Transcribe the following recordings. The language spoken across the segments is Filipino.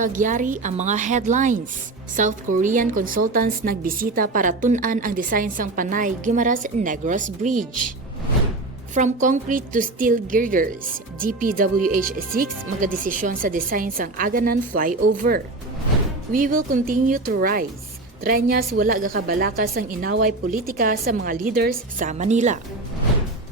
Kagyari ang mga headlines. South Korean consultants nagbisita para tun-an ang design ng Panay-Guimaras-Negros Bridge. From concrete to steel girders, DPWH6 maga-desisyon sa design ng Aganan flyover. We will continue to rise. Treñas wala gakabalaka sang inaway politika sa mga leaders sa Manila.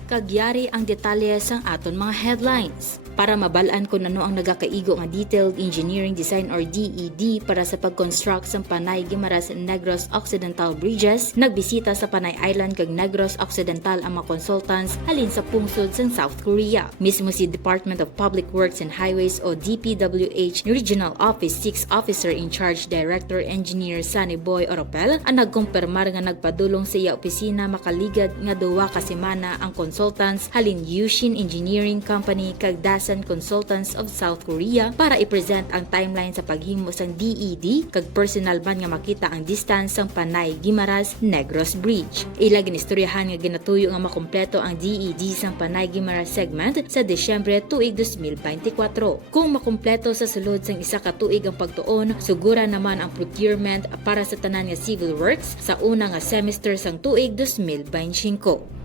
Kagyari ang detalye sang aton mga headlines. Para mabalaan kung ano ang nagakaigo nga Detailed Engineering Design or DED para sa pag-construct sa Panay-Guimaras-Negros Occidental Bridges, nagbisita sa Panay Island kag Negros Occidental ang mga consultants halin sa pungsod sa South Korea. Mismo si Department of Public Works and Highways o DPWH Regional Office 6 Officer in Charge Director Engineer Sunny Boy Oropel ang nagkumpirmar nga nagpadulong sa iya opisina makaligad nga duwa ka semana ang consultants halin Yushin Engineering Company kag Consultants of South Korea para i-present ang timeline sa paghimo sang DED kag personal man nga makita ang distance sang Panay-Guimaras-Negros Bridge. Ila ginistoryahan nga ginatuyo nga makumpleto ang DED sang Panay-Guimaras segment sa Desyembre tuig 2024. Kung makumpleto sa sulod sang isa ka tuig ang pagtuon, sugura naman ang procurement para sa tanan nga civil works sa una nga semester sang tuig 2025.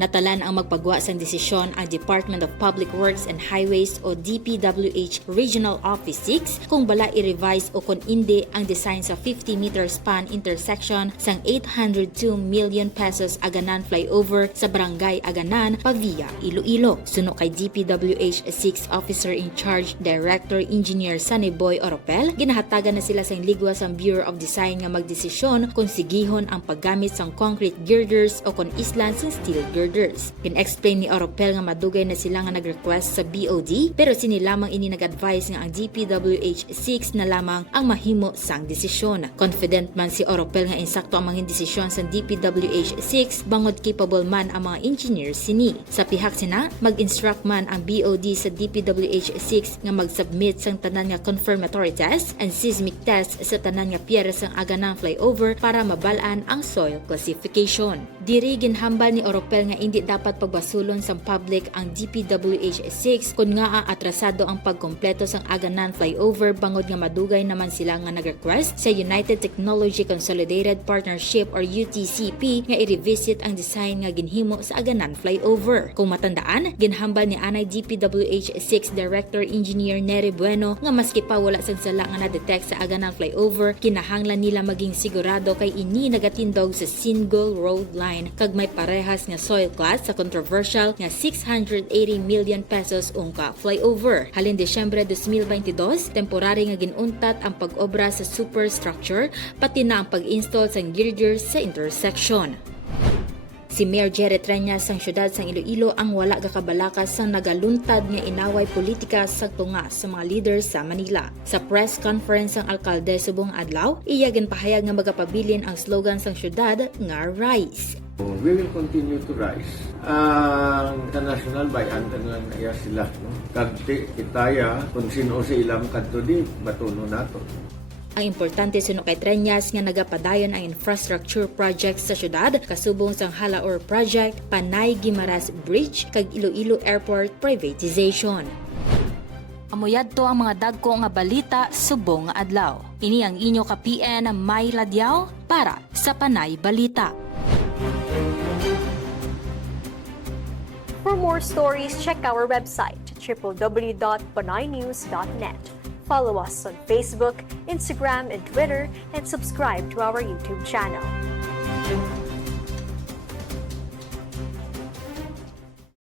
Natalan ang magpagwa sang desisyon ang Department of Public Works and Highways o DPWH Regional Office 6 kung bala i-revise o kung hindi ang design sa 50-meter span intersection sang 802 million pesos Aganan flyover sa Barangay Aganan, Pavia, Iloilo. Suno kay DPWH 6 Officer in Charge Director Engineer Sunny Boy Oropel, ginahatagan na sila sang ligwa sang Bureau of Design nga magdesisyon kung sigihon ang paggamit sang concrete girders o kung islan sang steel girders. Kin-explain ni Oropel nga madugay na sila nga nag-request sa BOD pero sini lamang ini nag-advise nga ang DPWH6 na lamang ang mahimo sang desisyon. Confident man si Oropel nga insakto ang mga desisyon sa DPWH6 bangod capable man ang mga engineers sini. Sa pihak sina, mag-instruct man ang BOD sa DPWH6 nga mag-submit sang tanan nga confirmatory test and seismic test sa tanan nga pier sang Aganan flyover para mabalaan ang soil classification. Diri ginhambal ni Oropel nga hindi dapat pagbasulon sa public ang DPWH6 kung nga atrasado ang pagkompleto sang Aganan flyover bangod nga madugay naman sila nga nag-request sa United Technology Consolidated Partnership or UTCP nga i-revisit ang design nga ginhimo sa Aganan flyover. Kung matandaan, ginhambal ni anay DPWH6 Director Engineer Nery Bueno nga maski pa wala sang sala nga na-detect sa Aganan flyover, kinahanglan nila maging sigurado kay ini nagatindog sa single road line kag may parehas nga soil class sa controversial nga 680 million pesos ungka flyover. Halin Desyembre 2022, temporary nga ginuntat ang pag-obra sa superstructure pati na ang pag-install sa girders sa intersection. Si Mayor Treñas sang syudad sang Iloilo ang wala gakabalaka sang nagaluntad nga inaway politika sa tunga sa mga leaders sa Manila. Sa press conference sang alkalde subong adlaw, iya ginpahayag nga magapabilin ang slogan sang syudad nga Rise. We will continue to rise. Ang international bayan lang naya sila. No? Kagti kitaya kung sino sa ilang kadto di batuno nato. Ang importante suno kay Treñas nga nagapadayon ang infrastructure projects sa syudad kasubong sang Halaor Project, Panay-Guimaras Bridge kag Iloilo Airport privatization. Amuyad to ang mga dagko nga balita subong nga adlaw. Ini ang inyo ka PN Mai Ladiao para sa Panay Balita. For more stories, check our website www.panaynews.net. Follow us on Facebook, Instagram, and Twitter, and subscribe to our YouTube channel.